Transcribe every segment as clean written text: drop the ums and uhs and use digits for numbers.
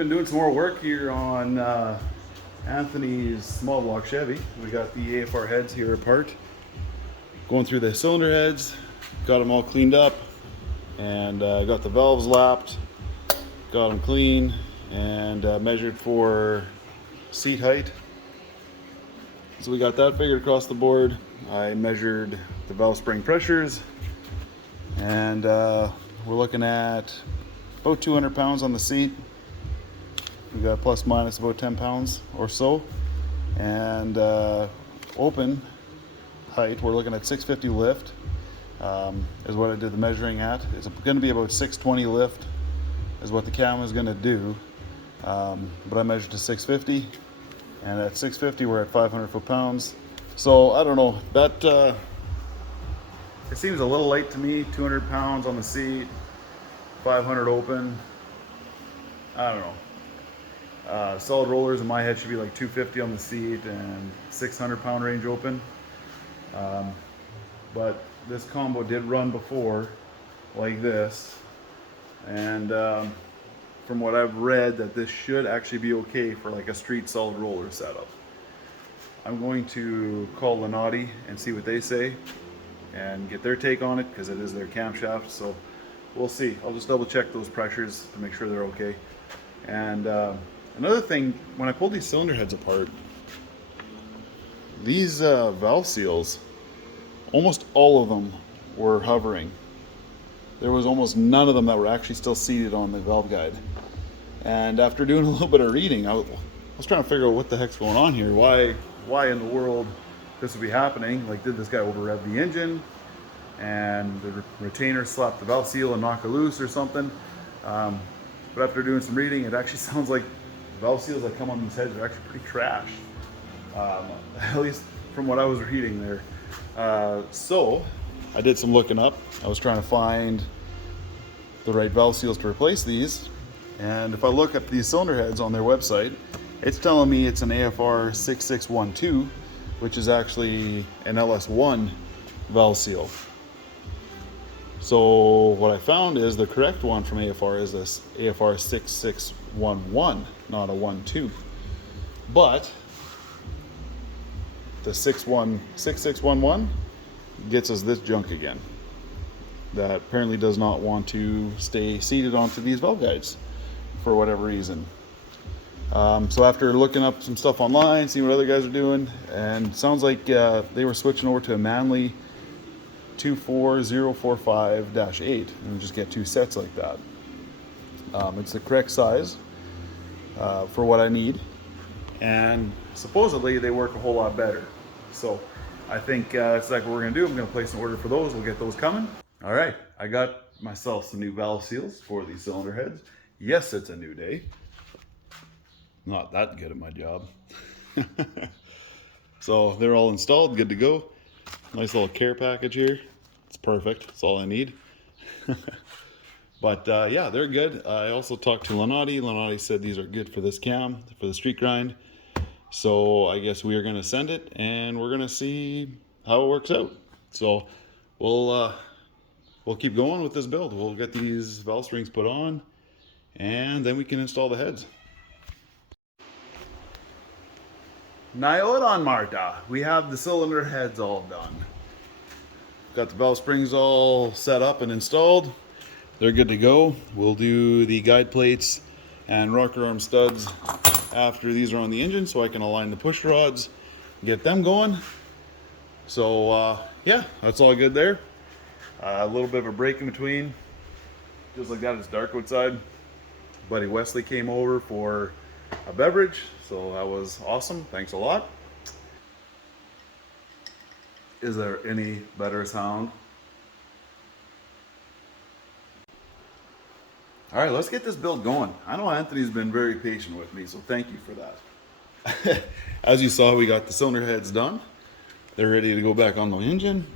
been doing some more work here on Anthony's small block Chevy. We got the AFR heads here apart. Going through the cylinder heads, got them all cleaned up, and got the valves lapped, got them clean, and measured for seat height. So we got that figured across the board. I measured the valve spring pressures, and we're looking at about 200 pounds on the seat. We got plus minus about 10 pounds or so. And open height, we're looking at 650 lift, is what I did the measuring at. It's going to be about 620 lift is what the cam is going to do. But I measured to 650, and at 650 we're at 500 foot-pounds. So I don't know, that it seems a little light to me. 200 pounds on the seat, 500 open. I don't know. Solid rollers in my head should be like 250 on the seat and 600 pound range open. But this combo did run before like this, and from what I've read, that this should actually be okay for like a street solid roller setup. I'm going to call Lenati and see what they say and get their take on it, because it is their camshaft. So we'll see. I'll just double check those pressures to make sure they're okay. And another thing, when I pulled these cylinder heads apart, these valve seals, almost all of them were hovering. There was almost none of them that were actually still seated on the valve guide. And after doing a little bit of reading, I was trying to figure out what the heck's going on here. Why in the world this would be happening? Like, did this guy over rev the engine and the retainer slap the valve seal and knock it loose or something? But after doing some reading, it actually sounds like the valve seals that come on these heads are actually pretty trash. At least from what I was reading there. So I did some looking up. I was trying to find the right valve seals to replace these. And if I look at these cylinder heads on their website, it's telling me it's an AFR 6612, which is actually an LS1 valve seal. So what I found is the correct one from AFR is this AFR 6611, not a 12. But the 6611 gets us this junk again that apparently does not want to stay seated onto these valve guides for whatever reason. So after looking up some stuff online, seeing what other guys are doing, and it sounds like they were switching over to a Manley 24045-8 and just get two sets like that. It's the correct size for what I need, and supposedly they work a whole lot better. So I think that's exactly what we're gonna do. I'm gonna place an order for those. We'll get those coming. All right, I got myself some new valve seals for these cylinder heads. Yes, it's a new day. Not that good at my job. So they're all installed, good to go. Nice little care package here. It's perfect. That's all I need. But yeah, they're good. I also talked to Lenati. Lenati said these are good for this cam, for the street grind. So I guess we are going to send it, and we're going to see how it works out. So we'll keep going with this build. We'll get these valve springs put on, and then we can install the heads. Nyodan Marta, we have the cylinder heads all done. Got the valve springs all set up and installed. They're good to go. We'll do the guide plates and rocker arm studs after these are on the engine, so I can align the push rods, get them going. So yeah, that's all good there. A little bit of a break in between. Just like that, it's dark outside. Buddy Wesley came over for a beverage, so that was awesome. Thanks a lot. Is there any better sound? All right, let's get this build going. I know Anthony's been very patient with me, so thank you for that. As you saw, we got the cylinder heads done. They're ready to go back on the engine.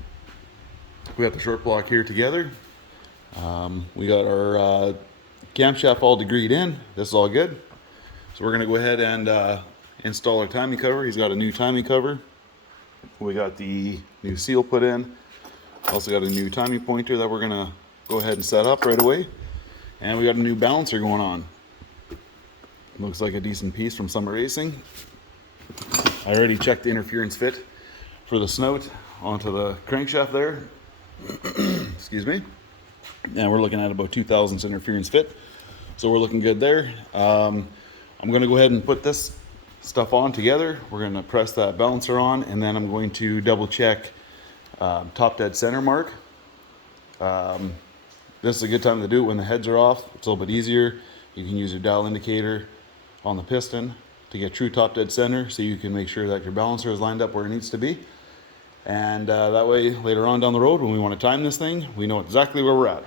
We got the short block here together. We got our camshaft all degreed in. This is all good. So we're gonna go ahead and install our timing cover. He's got a new timing cover. We got the new seal put in. Also got a new timing pointer that we're gonna go ahead and set up right away. And we got a new balancer going on. Looks like a decent piece from Summit Racing. I already checked the interference fit for the snout onto the crankshaft there. Excuse me. And we're looking at about 2 thousandths interference fit. So we're looking good there. I'm going to go ahead and put this stuff on together. We're going to press that balancer on, and then I'm going to double check top dead center mark. This is a good time to do it when the heads are off. It's a little bit easier. You can use your dial indicator on the piston to get true top dead center, so you can make sure that your balancer is lined up where it needs to be. And that way, later on down the road, when we want to time this thing, we know exactly where we're at.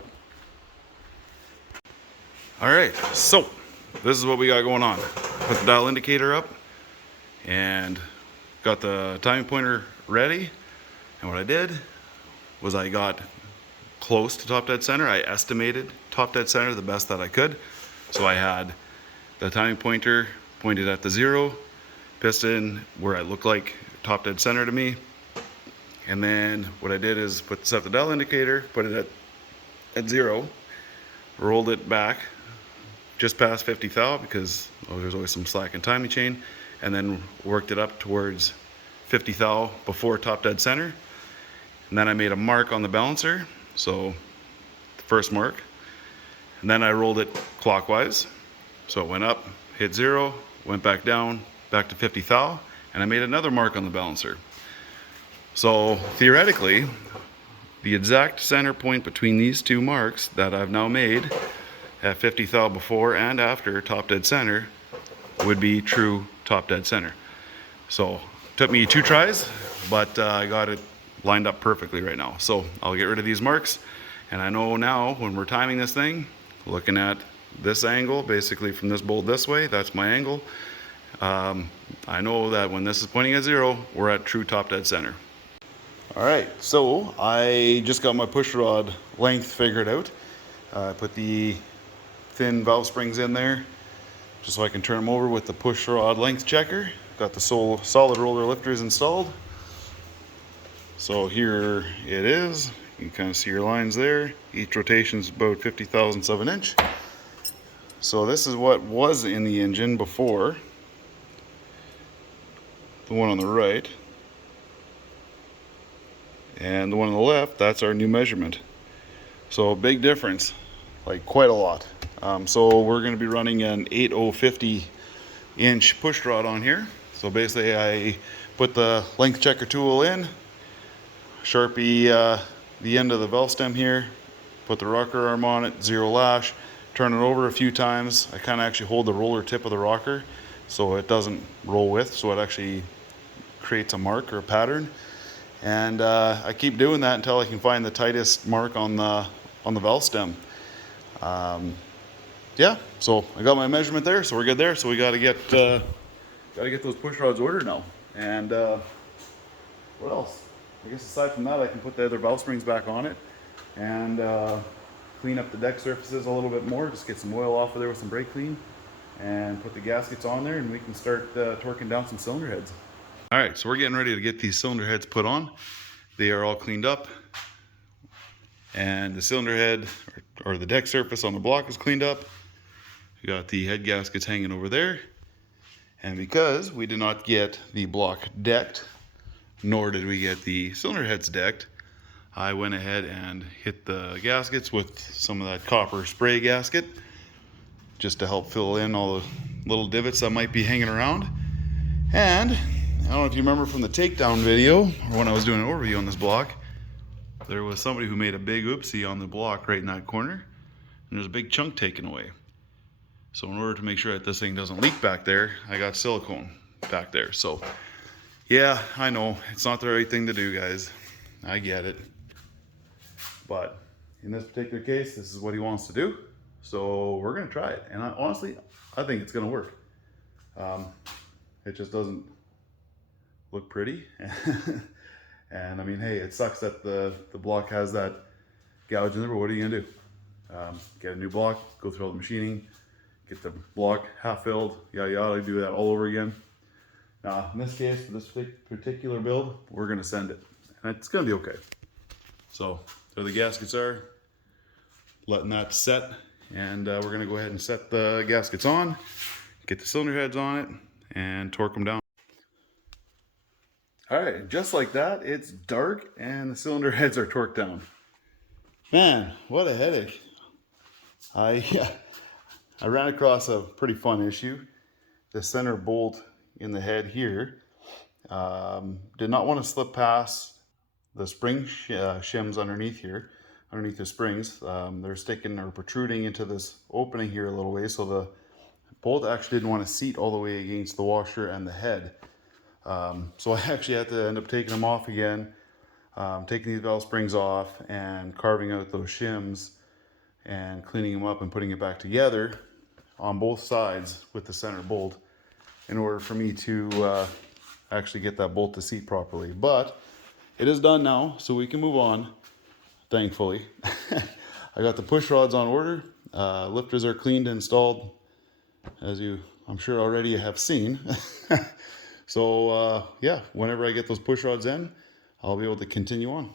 All right, so this is what we got going on. Put the dial indicator up and got the timing pointer ready. And what I did was I got close to top dead center. I estimated top dead center the best that I could. So I had the timing pointer pointed at the 0, piston where it looked like top dead center to me. And then what I did is set the dial indicator, put it at 0, rolled it back just past 50 thou because there's always some slack in timing chain, and then worked it up towards 50 thou before top dead center. And then I made a mark on the balancer, so the first mark, and then I rolled it clockwise. So it went up, hit 0, went back down, back to 50 thou, and I made another mark on the balancer. So theoretically, the exact center point between these two marks that I've now made at 50 thou before and after top dead center would be true top dead center. So it took me 2 tries, but I got it lined up perfectly right now. So I'll get rid of these marks, and I know now when we're timing this thing, looking at this angle, basically from this bolt this way, that's my angle. I know that when this is pointing at 0, we're at true top dead center. All right, so I just got my push rod length figured out. I put the thin valve springs in there just so I can turn them over with the push rod length checker. Got the solid roller lifters installed. So here it is. You can kind of see your lines there. Each rotation is about 50 thousandths of an inch. So this is what was in the engine before. The one on the right. And the one on the left, that's our new measurement. So big difference, like quite a lot. So we're going to be running an 8050 inch push rod on here. So basically I put the length checker tool in, Sharpie the end of the valve stem here, put the rocker arm on it, 0 lash, turn it over a few times. I kind of actually hold the roller tip of the rocker so it doesn't roll with, so it actually creates a mark or a pattern. And I keep doing that until I can find the tightest mark on the valve stem. Yeah, so I got my measurement there, so we're good there. So we got to get those push rods ordered now. And what else? I guess aside from that, I can put the other valve springs back on it and clean up the deck surfaces a little bit more. Just get some oil off of there with some brake clean, and put the gaskets on there, and we can start torquing down some cylinder heads. All right, so we're getting ready to get these cylinder heads put on. They are all cleaned up, and the cylinder head or the deck surface on the block is cleaned up. We got the head gaskets hanging over there, and because we did not get the block decked, nor did we get the cylinder heads decked, I went ahead and hit the gaskets with some of that copper spray gasket just to help fill in all the little divots that might be hanging around. And I don't know if you remember from the takedown video, or when I was doing an overview on this block, there was somebody who made a big oopsie on the block right in that corner, and there's a big chunk taken away. So in order to make sure that this thing doesn't leak back there, I got silicone back there. So yeah, I know, it's not the right thing to do, guys. I get it. But in this particular case, this is what he wants to do. So we're gonna try it. And honestly, I think it's gonna work. It just doesn't look pretty. And I mean, hey, it sucks that the block has that gouge in there, but what are you gonna do? Get a new block, go through all the machining, get the block half filled, yada yada, do that all over again. Now, in this case, for this particular build, we're gonna send it, and it's gonna be okay. So there the gaskets are, letting that set, and we're gonna go ahead and set the gaskets on, get the cylinder heads on it, and torque them down. All right, just like that, it's dark and the cylinder heads are torqued down. Man, what a headache. I ran across a pretty fun issue. The center bolt in the head here did not want to slip past the spring shims underneath here, underneath the springs. They're sticking or protruding into this opening here a little way, so the bolt actually didn't want to seat all the way against the washer and the head. So I actually had to end up taking them off again, taking these valve springs off and carving out those shims and cleaning them up and putting it back together on both sides with the center bolt in order for me to actually get that bolt to seat properly. But it is done now, so we can move on, thankfully. I got the push rods on order. Lifters are cleaned and installed, as you I'm sure already have seen. So yeah, whenever I get those push rods in, I'll be able to continue on.